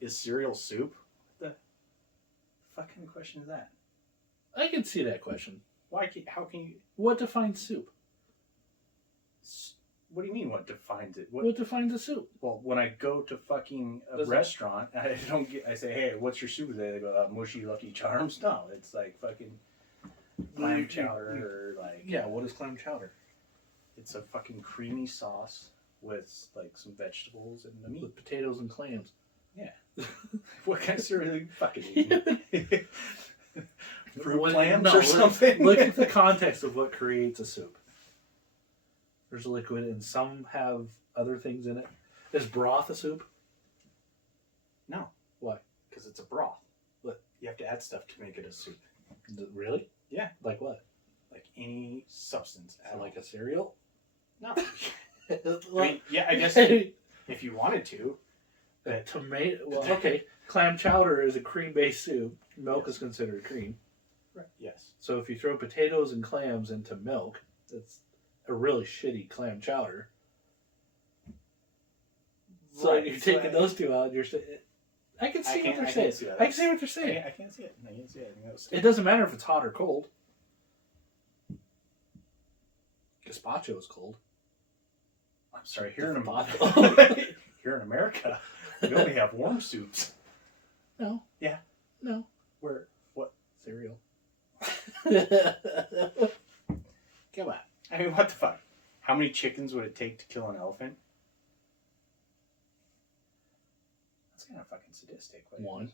Is cereal soup? What the fuck kind of question is that? I can see that question. How can you... What defines soup? What do you mean, what defines it? What defines a soup? Well, when I go to fucking a restaurant, I say, hey, what's your soup today? They go, mushy Lucky Charms. No, it's like fucking clam chowder or like... Yeah, what is clam chowder? It's a fucking creamy sauce with like some vegetables and the meat. With potatoes and clams. Yeah. What kind of cereal are you fucking eating? Fruit clams or something? Look at the context of what creates a soup. There's a liquid and some have other things in it. Is broth a soup? No. Why? Because it's a broth. But you have to add stuff to make it a soup. Really? Yeah. Like what? Like any substance. So like a cereal? No. I mean, yeah, I guess if you wanted to. Tomato. Well, okay. Clam chowder is a cream-based soup. Milk is considered cream. Right. Yes. So if you throw potatoes and clams into milk, it's a really shitty clam chowder. So right. You're taking those two out. You're. I can see what they're saying. I can see what they're saying. I can't see it. I can't see it. It doesn't matter if it's hot or cold. Gazpacho is cold. I'm sorry. Here in America, we only have warm soups. No. Yeah. No. Where? What? Cereal. Come on. I mean, what the fuck? How many chickens would it take to kill an elephant? That's kind of fucking sadistic. One.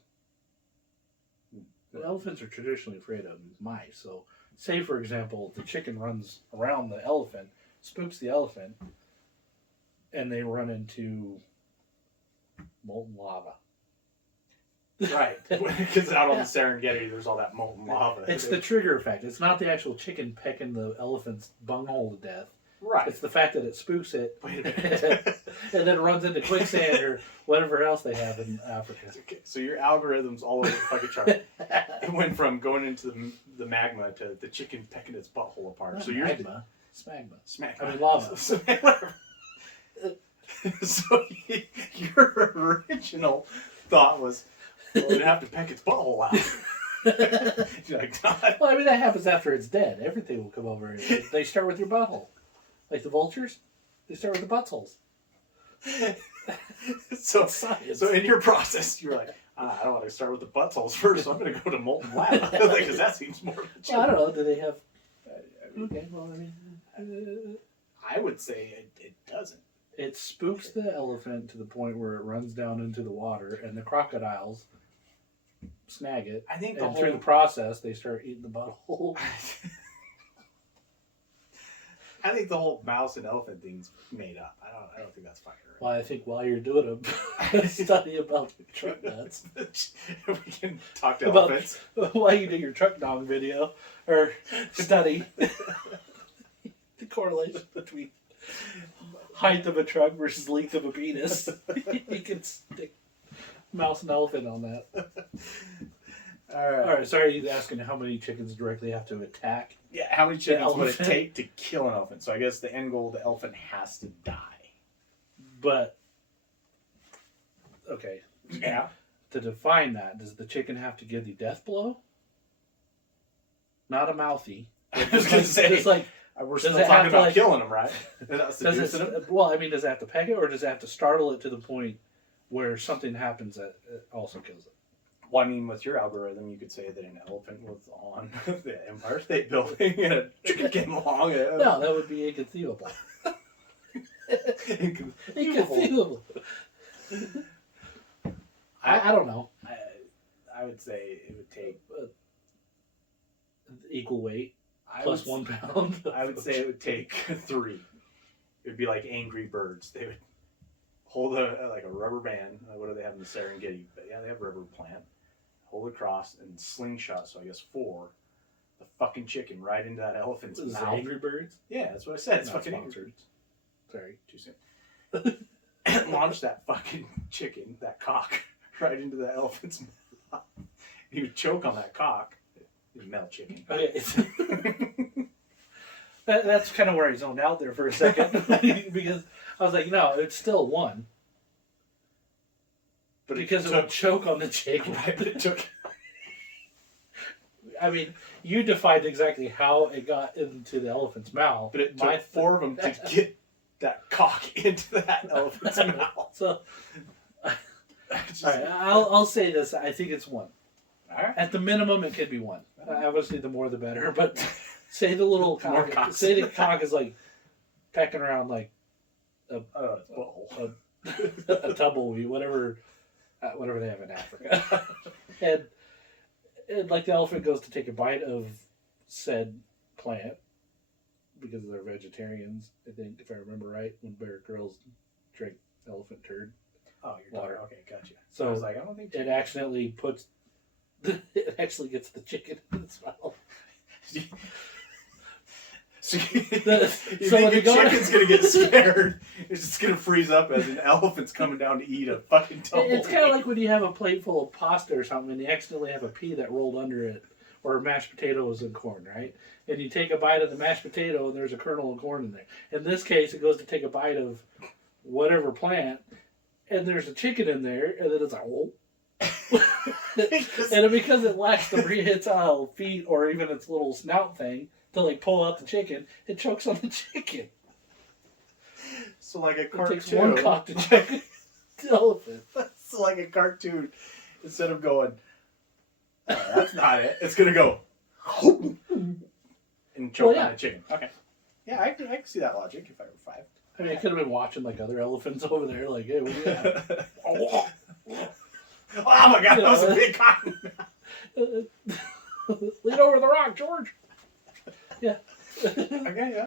The elephants are traditionally afraid of mice. So, say for example, the chicken runs around the elephant, spooks the elephant, and they run into molten lava. Right. Because out on the Serengeti, there's all that molten lava. It's the trigger effect. It's not the actual chicken pecking the elephant's bunghole to death. Right. It's the fact that it spooks it and then runs into quicksand or whatever else they have in Africa. Okay. So your algorithm's all over the fucking chart. It went from going into the magma to the chicken pecking its butthole apart. Not so magma. Smagma. I mean lava. So your original thought was, well, it'd have to peck its butthole out. You're like, God. Well, I mean, that happens after it's dead. Everything will come over. They start with your butthole. Like the vultures, they start with the buttholes. So in your process, you're like, I don't want to start with the buttholes first, so I'm going to go to molten lava. Because that seems more legit. Well, I don't know. Do they have... okay, well, I mean... I would say it doesn't. It spooks the elephant to the point where it runs down into the water, and the crocodiles snag it. I think through the process, they start eating the butthole. I think the whole mouse and elephant thing's made up. I don't think that's fucking right. Well, I think while you're doing a study about truck nuts, we can talk to elephants. While you do your truck dog video or study the correlation between height of a truck versus length of a penis, you can stick mouse and elephant on that. All right. Sorry, he's asking how many chickens directly have to attack. Yeah, how many chickens would it take to kill an elephant? So I guess the end goal, the elephant has to die. But, okay. Yeah. To define that, does the chicken have to give the death blow? Not a mouthy. I was going to say, it's like, we're still talking about killing them, right? Well, I mean, does it have to peg it, or does it have to startle it to the point where something happens that also kills it? Well, I mean, with your algorithm, you could say that an elephant was on the Empire State Building and a chicken came along. No, that would be inconceivable. Inconceivable. I don't know. I would say it would take equal weight plus 1 pound. I would say it would take 3. It would be like Angry Birds. They would hold a rubber band. What do they have in the Serengeti? But yeah, they have a rubber plant. Hold it across and slingshot. So I guess 4. The fucking chicken right into that elephant's mouth. Angry Birds? Yeah, that's what I said. It's fucking Angry Birds. Sorry, too soon. Launch that fucking chicken, that cock, right into the elephant's mouth. He would choke on that cock. He'd melt chicken. Okay. That's kind of where I zoned out there for a second. Because I was like, no, it's still 1. But because it would choke on the chicken. Right, but it took. I mean, you defined exactly how it got into the elephant's mouth. But it took 4 of them to get that cock into that elephant's mouth. So, all right, I'll say this. I think it's 1. All right. At the minimum, it could be 1. Obviously, the more the better. But say the little cock, say the cock is like pecking around like a tumbleweed, whatever they have in Africa, and like the elephant goes to take a bite of said plant because they're vegetarians. I think, if I remember right, when Bear Grylls drink elephant turd. Oh, you're water. Okay, gotcha. So I was like, I don't think it accidentally puts. It actually gets the chicken in its mouth. So you So think when your chicken's gonna get scared? It's just gonna freeze up as an elephant's coming down to eat a fucking tumbleweed. It's kind of like when you have a plate full of pasta or something and you accidentally have a pea that rolled under it, or mashed potatoes and corn, right? And you take a bite of the mashed potato and there's a kernel of corn in there. In this case, it goes to take a bite of whatever plant and there's a chicken in there, and then it's like, whoa. And because it lacks the prehensile feet or even its little snout thing to like pull out the chicken, it chokes on the chicken. So like a It cartoon. takes 1 cock to choke the elephant. So like a cartoon, instead of going, oh, that's not it. It's gonna go and choke on the chicken. Okay. Yeah, I can see that logic if I were 5. I mean, I could have been watching like other elephants over there, like, hey, what do you have? Oh my god, that was a big cock. Lean over the rock, George. Yeah. Okay, yeah.